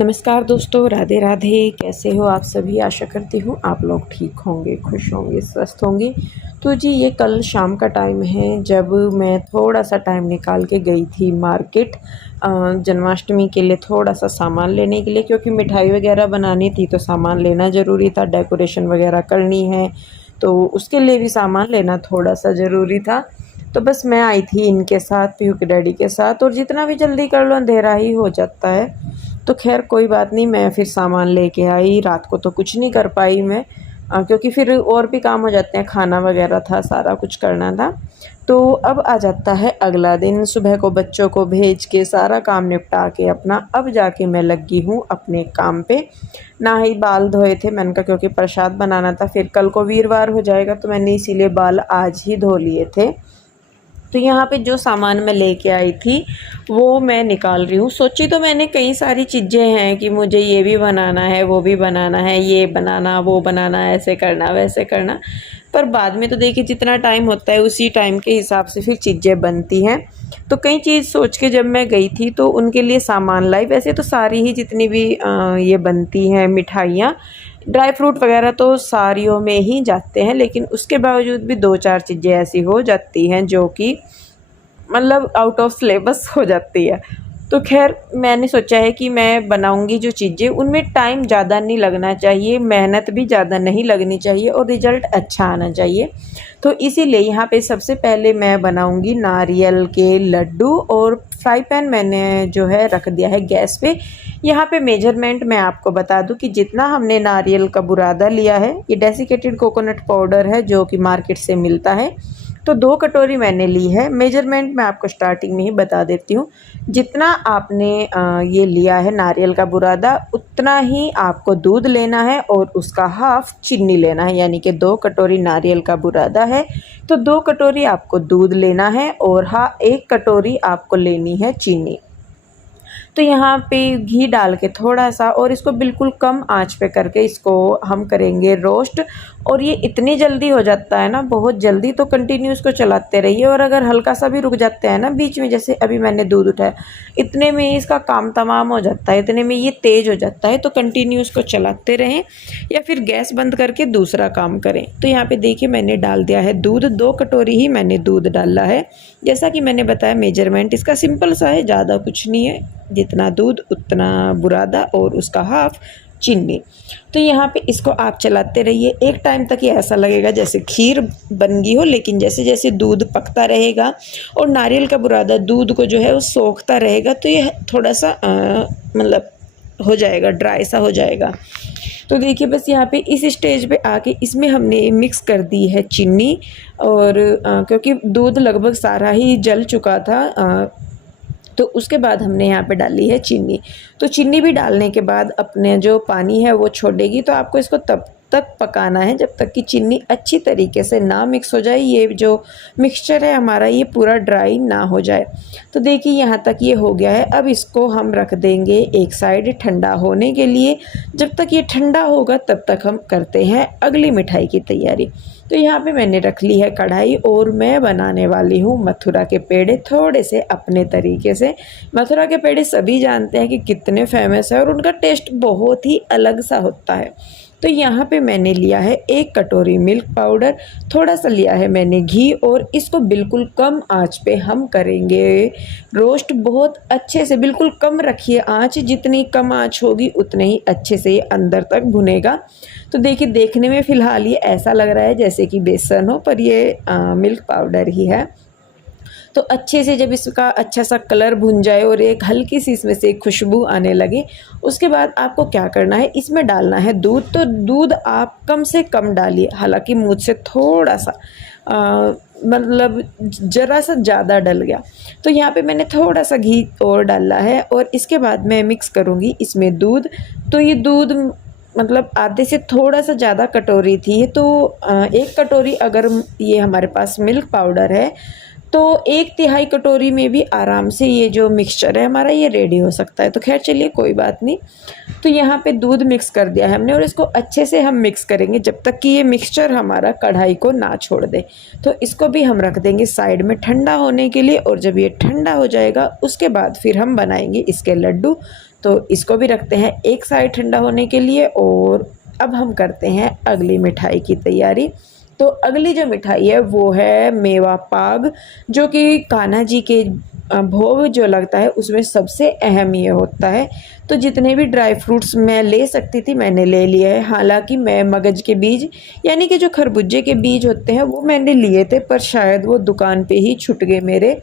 नमस्कार दोस्तों, राधे राधे। कैसे हो आप सभी? आशा करती हूँ आप लोग ठीक होंगे, खुश होंगे, स्वस्थ होंगे। तो जी ये कल शाम का टाइम है जब मैं थोड़ा-सा टाइम निकाल के गई थी मार्केट जन्माष्टमी के लिए थोड़ा-सा सामान लेने के लिए, क्योंकि मिठाई वग़ैरह बनानी थी तो सामान लेना ज़रूरी था, डेकोरेशन वग़ैरह करनी है, तो उसके लिए भी सामान लेना थोड़ा-सा ज़रूरी था। तो बस मैं आई थी इनके साथ, पीहू के डैडी के साथ, और जितना भी जल्दी कर लो अंधेरा ही हो जाता है। तो ख़ैर कोई बात नहीं, मैं फिर सामान लेके आई। रात को तो कुछ नहीं कर पाई मैं क्योंकि फिर और भी काम हो जाते हैं, खाना वगैरह था, सारा कुछ करना था। तो अब आ जाता है अगला दिन, सुबह को बच्चों को भेज के सारा काम निपटा के अपना अब जाके मैं लगी हूँ अपने काम पे। ना ही बाल धोए थे मैंने कहा, क्योंकि प्रसाद बनाना था, फिर कल को वीरवार हो जाएगा, तो मैंने इसीलिए बाल आज ही धो लिए थे। तो यहाँ पे जो सामान मैं लेके आई थी वो मैं निकाल रही हूँ। सोची तो मैंने कई सारी चीज़ें हैं कि मुझे ये भी बनाना है, वो भी बनाना है, ये बनाना, वो बनाना, ऐसे करना, वैसे करना। पर बाद में तो देखिए जितना टाइम होता है उसी टाइम के हिसाब से फिर चीज़ें बनती हैं। तो कई चीज़ सोच के जब मैं गई थी तो उनके लिए सामान लाई। वैसे तो सारी ही जितनी भी ये बनती हैं मिठाइयाँ, ड्राई फ्रूट वगैरह तो सारियों में ही जाते हैं, लेकिन उसके बावजूद भी 2-4 चीज़ें ऐसी हो जाती हैं जो कि मतलब आउट ऑफ सिलेबस हो जाती है। तो ख़ैर मैंने सोचा है कि मैं बनाऊंगी जो चीज़ें, उनमें टाइम ज़्यादा नहीं लगना चाहिए, मेहनत भी ज़्यादा नहीं लगनी चाहिए और रिज़ल्ट अच्छा आना चाहिए। तो इसीलिए यहाँ पे सबसे पहले मैं बनाऊंगी नारियल के लड्डू, और फ्राई पैन मैंने जो है रख दिया है गैस पे। यहाँ पे मेजरमेंट मैं आपको बता दूं कि जितना हमने नारियल का बुरादा लिया है, ये डेसिकेटेड कोकोनट पाउडर है जो कि मार्केट से मिलता है, तो 2 कटोरी मैंने ली है। मेजरमेंट मैं आपको स्टार्टिंग में ही बता देती हूँ। जितना आपने ये लिया है नारियल का बुरादा, उतना ही आपको दूध लेना है और उसका हाफ़ चीनी लेना है। यानी कि 2 कटोरी नारियल का बुरादा है तो 2 कटोरी आपको दूध लेना है और 1 कटोरी आपको लेनी है चीनी। तो यहाँ पे घी डाल के थोड़ा-सा, और इसको बिल्कुल कम आंच पे करके इसको हम करेंगे रोस्ट। और ये इतनी जल्दी हो जाता है ना, बहुत जल्दी, तो कंटिन्यू इसको चलाते रहिए। और अगर हल्का सा भी रुक जाता है ना बीच में, जैसे अभी मैंने दूध उठाया, इतने में इसका काम तमाम हो जाता है, इतने में ये तेज़ हो जाता है। तो कंटिन्यू इसको चलाते रहें या फिर गैस बंद करके दूसरा काम करें। तो यहाँ पे देखिए मैंने डाल दिया है दूध, 2 कटोरी ही मैंने दूध डाला है। जैसा कि मैंने बताया मेजरमेंट इसका सिंपल सा है, ज़्यादा कुछ नहीं है, जितना दूध उतना बुरादा और उसका हाफ़ चीनी। तो यहाँ पे इसको आप चलाते रहिए। एक टाइम तक ये ऐसा लगेगा जैसे खीर बन गई हो, लेकिन जैसे जैसे दूध पकता रहेगा और नारियल का बुरादा दूध को जो है वो सोखता रहेगा, तो ये थोड़ा सा मतलब हो जाएगा, ड्राई सा हो जाएगा। तो देखिए बस यहाँ पे इस स्टेज पे आके इसमें हमने मिक्स कर दी है चीनी, और क्योंकि दूध लगभग सारा ही जल चुका था, तो उसके बाद हमने यहाँ पे डाली है चीनी। तो चीनी भी डालने के बाद अपने जो पानी है वो छोड़ेगी, तो आपको इसको तब तक पकाना है जब तक कि चीनी अच्छी तरीके से ना मिक्स हो जाए, ये जो मिक्सचर है हमारा ये पूरा ड्राई ना हो जाए। तो देखिए यहाँ तक ये हो गया है। अब इसको हम रख देंगे एक साइड ठंडा होने के लिए। जब तक ये ठंडा होगा तब तक हम करते हैं अगली मिठाई की तैयारी। तो यहाँ पे मैंने रख ली है कढ़ाई, और मैं बनाने वाली हूँ मथुरा के पेड़े, थोड़े से अपने तरीके से। मथुरा के पेड़े सभी जानते हैं कि कितने फेमस है और उनका टेस्ट बहुत ही अलग सा होता है। तो यहाँ पे मैंने लिया है 1 कटोरी मिल्क पाउडर, थोड़ा सा लिया है मैंने घी, और इसको बिल्कुल कम आंच पे हम करेंगे रोस्ट। बहुत अच्छे से बिल्कुल कम रखिए आंच, जितनी कम आंच होगी उतने ही अच्छे से ये अंदर तक भुनेगा। तो देखिए देखने में फ़िलहाल ये ऐसा लग रहा है जैसे कि बेसन हो, पर ये मिल्क पाउडर ही है। तो अच्छे से जब इसका अच्छा सा कलर भुन जाए और एक हल्की सी इसमें से खुशबू आने लगे, उसके बाद आपको क्या करना है, इसमें डालना है दूध। तो दूध आप कम से कम डालिए, हालांकि मुझसे थोड़ा सा मतलब ज़रा सा ज़्यादा डल गया, तो यहाँ पे मैंने थोड़ा सा घी और डाला है। और इसके बाद मैं मिक्स करूँगी इसमें दूध। तो ये दूध मतलब आधे से थोड़ा सा ज़्यादा कटोरी थी, तो 1 कटोरी अगर ये हमारे पास मिल्क पाउडर है तो 1/3 कटोरी में भी आराम से ये जो मिक्सचर है हमारा ये रेडी हो सकता है। तो खैर चलिए कोई बात नहीं। तो यहाँ पे दूध मिक्स कर दिया है हमने, और इसको अच्छे से हम मिक्स करेंगे जब तक कि ये मिक्सचर हमारा कढ़ाई को ना छोड़ दे। तो इसको भी हम रख देंगे साइड में ठंडा होने के लिए, और जब ये ठंडा हो जाएगा उसके बाद फिर हम बनाएंगे इसके लड्डू। तो इसको भी रखते हैं एक साइड ठंडा होने के लिए। और अब हम करते हैं अगली मिठाई की तैयारी। तो अगली जो मिठाई है वो है मेवा पाग, जो कि कान्हा जी के भोग जो लगता है उसमें सबसे अहम ये होता है। तो जितने भी ड्राई फ्रूट्स मैं ले सकती थी मैंने ले लिए है। हालांकि मैं मगज के बीज यानी कि जो खरबूजे के बीज होते हैं वो मैंने लिए थे, पर शायद वो दुकान पे ही छूट गए मेरे,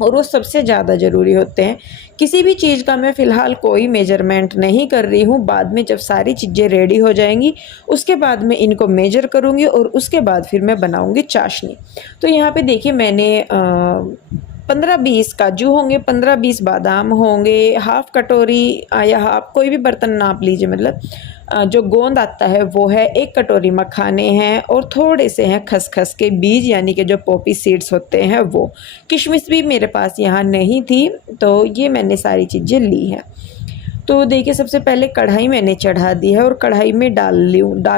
और वो सबसे ज़्यादा ज़रूरी होते हैं। किसी भी चीज़ का मैं फ़िलहाल कोई मेजरमेंट नहीं कर रही हूँ, बाद में जब सारी चीज़ें रेडी हो जाएंगी उसके बाद मैं इनको मेजर करूँगी और उसके बाद फिर मैं बनाऊँगी चाशनी। तो यहाँ पे देखिए मैंने 15-20 काजू होंगे, 15-20 बादाम होंगे, हाफ़ कटोरी या हाफ़ कोई भी बर्तन नाप लीजिए, मतलब जो गोंद आता है वो है, 1 कटोरी मखाने हैं और थोड़े से हैं खसखस के बीज यानी कि जो पॉपी सीड्स होते हैं वो। किशमिश भी मेरे पास यहाँ नहीं थी, तो ये मैंने सारी चीज़ें ली हैं। तो देखिए सबसे पहले कढ़ाई मैंने चढ़ा दी है और कढ़ाई में डाल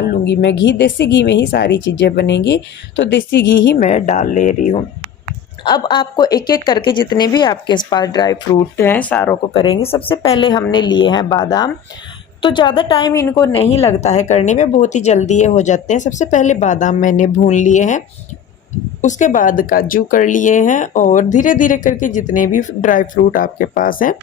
लूँगी मैं घी। देसी घी में ही सारी चीज़ें बनेंगी, तो देसी घी ही मैं डाल ले रही हूँ। अब आपको एक एक करके जितने भी आपके पास ड्राई फ्रूट हैं सारों को करेंगे। सबसे पहले हमने लिए हैं बादाम। तो ज़्यादा टाइम इनको नहीं लगता है करने में, बहुत ही जल्दी ये हो जाते हैं। सबसे पहले बादाम मैंने भून लिए हैं, उसके बाद काजू कर लिए हैं, और धीरे धीरे करके जितने भी ड्राई फ्रूट आपके पास हैं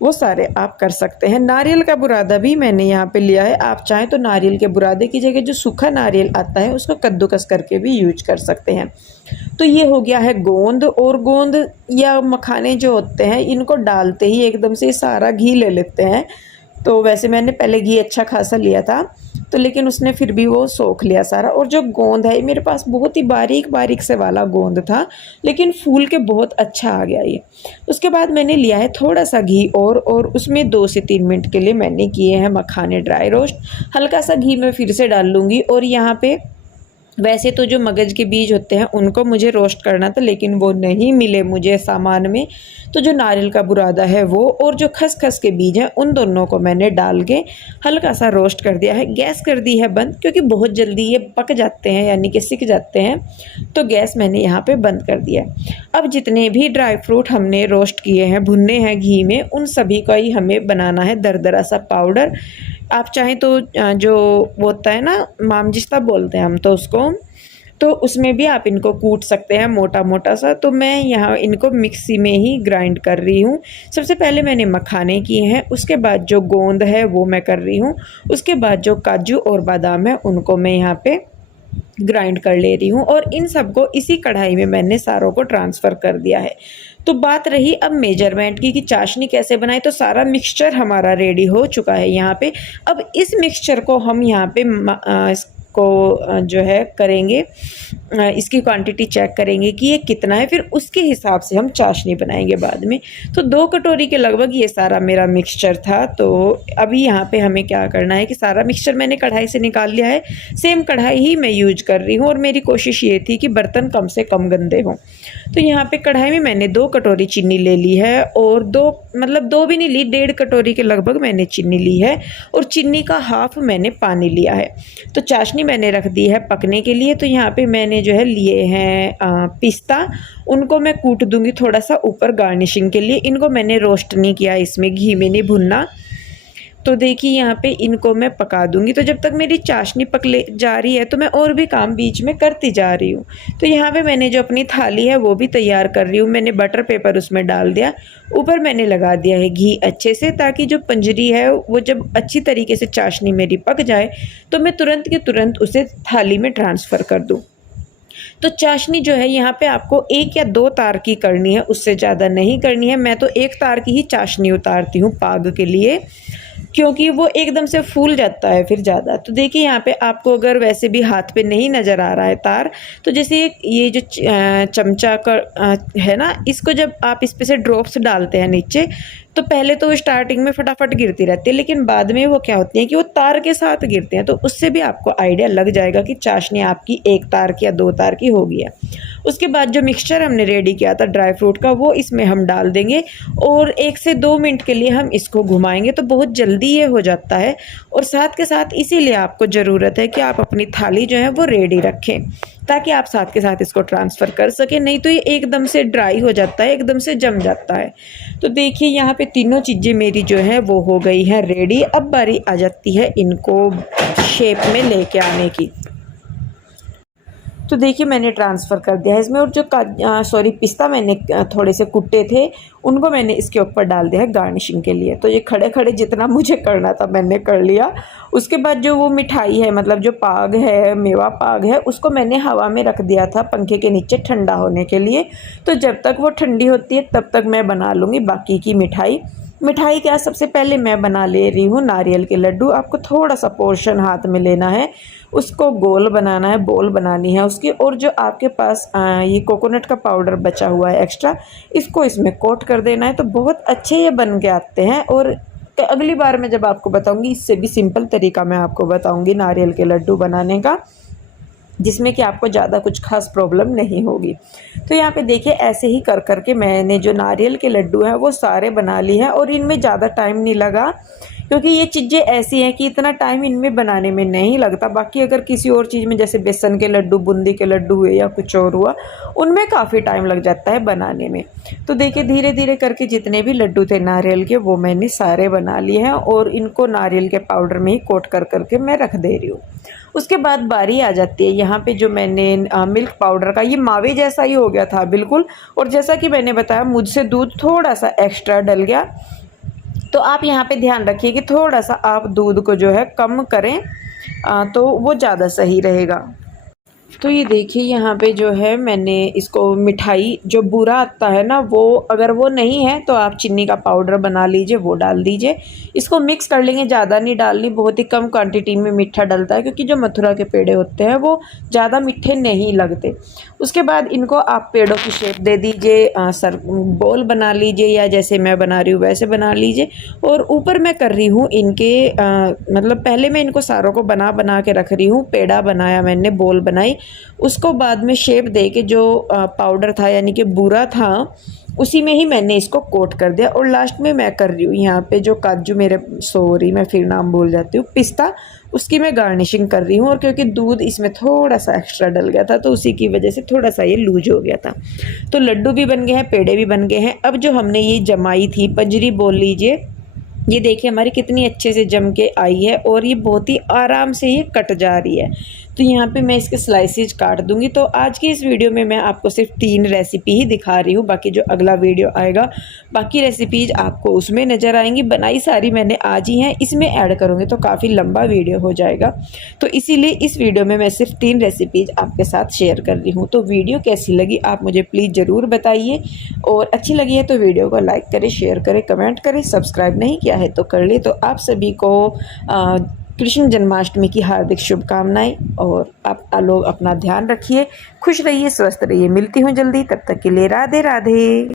वो सारे आप कर सकते हैं। नारियल का बुरादा भी मैंने यहाँ पे लिया है। आप चाहें तो नारियल के बुरादे की जगह जो सूखा नारियल आता है उसको कद्दूकस करके भी यूज कर सकते हैं। तो ये हो गया है गोंद, और गोंद या मखाने जो होते हैं इनको डालते ही एकदम से सारा घी ले लेते हैं। तो वैसे मैंने पहले घी अच्छा खासा लिया था, तो लेकिन उसने फिर भी वो सोख लिया सारा। और जो गोंद है मेरे पास बहुत ही बारीक बारीक से वाला गोंद था, लेकिन फूल के बहुत अच्छा आ गया ये। उसके बाद मैंने लिया है थोड़ा सा घी और उसमें 2 से 3 मिनट के लिए मैंने किए हैं मखाने ड्राई रोस्ट। हल्का सा घी मैं फिर से डाल लूँगी। और यहाँ पे वैसे तो जो मगज के बीज होते हैं उनको मुझे रोस्ट करना था, लेकिन वो नहीं मिले मुझे सामान में। तो जो नारियल का बुरादा है वो और जो खसखस के बीज हैं उन दोनों को मैंने डाल के हल्का सा रोस्ट कर दिया है। गैस कर दी है बंद, क्योंकि बहुत जल्दी ये पक जाते हैं यानी कि सिक जाते हैं, तो गैस मैंने यहाँ पे बंद कर दिया है। अब जितने भी ड्राई फ्रूट हमने रोस्ट किए हैं, भुने हैं घी में, उन सभी का ही हमें बनाना है दरदरा सा पाउडर। आप चाहें तो जो वो होता है ना मामजिस्ता बोलते हैं हम तो उसको, तो उसमें भी आप इनको कूट सकते हैं मोटा मोटा सा। तो मैं यहाँ इनको मिक्सी में ही ग्राइंड कर रही हूँ। सबसे पहले मैंने मखाने किए हैं, उसके बाद जो गोंद है वो मैं कर रही हूँ, उसके बाद जो काजू और बादाम है उनको मैं यहाँ पे ग्राइंड कर ले रही हूँ, और इन सबको इसी कढ़ाई में मैंने सारों को ट्रांसफ़र कर दिया है। तो बात रही अब मेजरमेंट की कि चाशनी कैसे बनाए, तो सारा मिक्सचर हमारा रेडी हो चुका है यहाँ पे। अब इस मिक्सचर को हम यहाँ पे को जो है करेंगे, इसकी क्वांटिटी चेक करेंगे कि ये कितना है, फिर उसके हिसाब से हम चाशनी बनाएंगे बाद में। तो 2 कटोरी के लगभग ये सारा मेरा मिक्सचर था। तो अभी यहाँ पे हमें क्या करना है कि सारा मिक्सचर मैंने कढ़ाई से निकाल लिया है। सेम कढ़ाई ही मैं यूज कर रही हूँ, और मेरी कोशिश ये थी कि बर्तन कम से कम गंदे हों। तो यहाँ पे कढ़ाई में मैंने 2 कटोरी चीनी ले ली है, और 2 भी नहीं ली, 1.5 कटोरी के लगभग मैंने चीनी ली है, और चीनी का हाफ मैंने पानी लिया है। तो चाशनी मैंने रख दी है पकने के लिए। तो यहाँ पे मैंने जो है लिए हैं पिस्ता, उनको मैं कूट दूंगी थोड़ा सा ऊपर गार्निशिंग के लिए। इनको मैंने रोस्ट नहीं किया, इसमें घी में नहीं भुनना। तो देखिए यहाँ पे इनको मैं पका दूंगी। तो जब तक मेरी चाशनी पकले जा रही है तो मैं और भी काम बीच में करती जा रही हूँ। तो यहाँ पे मैंने जो अपनी थाली है वो भी तैयार कर रही हूँ। मैंने बटर पेपर उसमें डाल दिया, ऊपर मैंने लगा दिया है घी अच्छे से, ताकि जो पंजरी है वो जब अच्छी तरीके से चाशनी मेरी पक जाए तो मैं तुरंत के तुरंत उसे थाली में ट्रांसफ़र कर दूँ। तो चाशनी जो है यहाँ पे आपको 1 या 2 तार की करनी है, उससे ज़्यादा नहीं करनी है। मैं तो 1 तार की ही चाशनी उतारती हूँ पाग के लिए, क्योंकि वो एकदम से फूल जाता है फिर ज़्यादा। तो देखिए यहाँ पे आपको अगर वैसे भी हाथ पे नहीं नज़र आ रहा है तार, तो जैसे ये जो चमचा का है ना, इसको जब आप इस पे से ड्रॉप्स डालते हैं नीचे, तो पहले तो स्टार्टिंग में फटाफट गिरती रहती है, लेकिन बाद में वो क्या होती है कि वो तार के साथ गिरते हैं। तो उससे भी आपको आइडिया लग जाएगा कि चाशनी आपकी 1 तार की या 2 तार की हो गई है। उसके बाद जो मिक्सचर हमने रेडी किया था ड्राई फ्रूट का, वो इसमें हम डाल देंगे, और 1 से 2 मिनट के लिए हम इसको घुमाएंगे। तो बहुत जल्दी ये हो जाता है, और साथ के साथ इसीलिए आपको ज़रूरत है कि आप अपनी थाली जो है वो रेडी रखें। ताकि आप साथ के साथ इसको ट्रांसफ़र कर सकें, नहीं तो ये एकदम से ड्राई हो जाता है, एकदम से जम जाता है। तो देखिए यहाँ पे तीनों चीज़ें मेरी जो है वो हो गई हैं रेडी। अब बारी आ जाती है इनको शेप में लेके आने की। तो देखिए मैंने ट्रांसफ़र कर दिया है इसमें, और जो पिस्ता मैंने थोड़े से कुटे थे उनको मैंने इसके ऊपर डाल दिया है गार्निशिंग के लिए। तो ये खड़े खड़े जितना मुझे करना था मैंने कर लिया। उसके बाद जो वो मिठाई है, मतलब जो पाग है, मेवा पाग है, उसको मैंने हवा में रख दिया था पंखे के नीचे ठंडा होने के लिए। तो जब तक वो ठंडी होती है तब तक मैं बना लूँगी बाकी की मिठाई। मिठाई क्या, सबसे पहले मैं बना ले रही हूँ नारियल के लड्डू। आपको थोड़ा सा पोर्शन हाथ में लेना है, उसको गोल बनाना है, बोल बनानी है उसकी, और जो आपके पास ये कोकोनट का पाउडर बचा हुआ है एक्स्ट्रा, इसको इसमें कोट कर देना है। तो बहुत अच्छे ये बन के आते हैं। और अगली बार मैं जब आपको बताऊंगी, इससे भी सिंपल तरीका मैं आपको बताऊंगी नारियल के लड्डू बनाने का, जिसमें कि आपको ज़्यादा कुछ खास प्रॉब्लम नहीं होगी। तो यहाँ पे देखिए ऐसे ही कर कर के मैंने जो नारियल के लड्डू हैं वो सारे बना लिए हैं, और इनमें ज़्यादा टाइम नहीं लगा, क्योंकि ये चीज़ें ऐसी हैं कि इतना टाइम इनमें बनाने में नहीं लगता। बाकी अगर किसी और चीज़ में, जैसे बेसन के लड्डू, बूंदी के लड्डू हुए या कुछ और हुआ, उनमें काफ़ी टाइम लग जाता है बनाने में। तो देखिए धीरे धीरे करके जितने भी लड्डू थे नारियल के वो मैंने सारे बना लिए हैं, और इनको नारियल के पाउडर में ही कोट कर करके मैं रख दे रही हूँ। उसके बाद बारी आ जाती है यहाँ पे जो मैंने मिल्क पाउडर का, ये मावे जैसा ही हो गया था बिल्कुल। और जैसा कि मैंने बताया मुझसे दूध थोड़ा सा एक्स्ट्रा डल गया, तो आप यहाँ पे ध्यान रखिए कि थोड़ा सा आप दूध को जो है कम करें, तो वो ज़्यादा सही रहेगा। तो ये देखिए यहाँ पे जो है मैंने इसको, मिठाई जो बूरा आता है ना, वो अगर वो नहीं है तो आप चीनी का पाउडर बना लीजिए, वो डाल दीजिए। इसको मिक्स कर लेंगे, ज़्यादा नहीं डालनी, बहुत ही कम क्वांटिटी में मीठा डलता है, क्योंकि जो मथुरा के पेड़े होते हैं वो ज़्यादा मीठे नहीं लगते। उसके बाद इनको आप पेड़ों की शेप दे दीजिए, सर बॉल बना लीजिए, या जैसे मैं बना रही हूँ वैसे बना लीजिए। और ऊपर मैं कर रही हूँ इनके मतलब पहले मैं इनको सारों को बना बना के रख रही हूँ। पेड़ा बनाया मैंने, बॉल बनाई, उसको बाद में शेप दे के जो पाउडर था यानी कि बूरा था, उसी में ही मैंने इसको कोट कर दिया। और लास्ट में मैं कर रही हूँ यहाँ पे जो काजू, मेरे सॉरी मैं फिर नाम भूल जाती हूँ, पिस्ता, उसकी मैं गार्निशिंग कर रही हूँ। और क्योंकि दूध इसमें थोड़ा सा एक्स्ट्रा डल गया था, तो उसी की वजह से थोड़ा सा ये लूज हो गया था। तो लड्डू भी बन गए हैं, पेड़े भी बन गए हैं। अब जो हमने ये जमाई थी, पंजरी बोल लीजिए, ये देखिए हमारी कितनी अच्छे से जम के आई है, और ये बहुत ही आराम से ये कट जा रही है। तो यहाँ पे मैं इसके स्लाइसेज काट दूंगी। तो आज की इस वीडियो में मैं आपको सिर्फ 3 रेसिपी ही दिखा रही हूँ, बाकी जो अगला वीडियो आएगा बाकी रेसिपीज आपको उसमें नज़र आएंगी। बनाई सारी मैंने आज ही हैं, इसमें ऐड करूँगी तो काफ़ी लंबा वीडियो हो जाएगा। तो इसीलिए इस वीडियो में मैं सिर्फ 3 रेसिपीज आपके साथ शेयर कर रही हूँ। तो वीडियो कैसी लगी आप मुझे प्लीज़ ज़रूर बताइए, और अच्छी लगी है तो वीडियो को लाइक करें, शेयर करें, कमेंट करें। सब्सक्राइब नहीं किया है तो कर ले। तो आप सभी को कृष्ण जन्माष्टमी की हार्दिक शुभकामनाएं, और आप लोग अपना ध्यान रखिए, खुश रहिए, स्वस्थ रहिए। मिलती हूँ जल्दी, तब तक के लिए राधे राधे।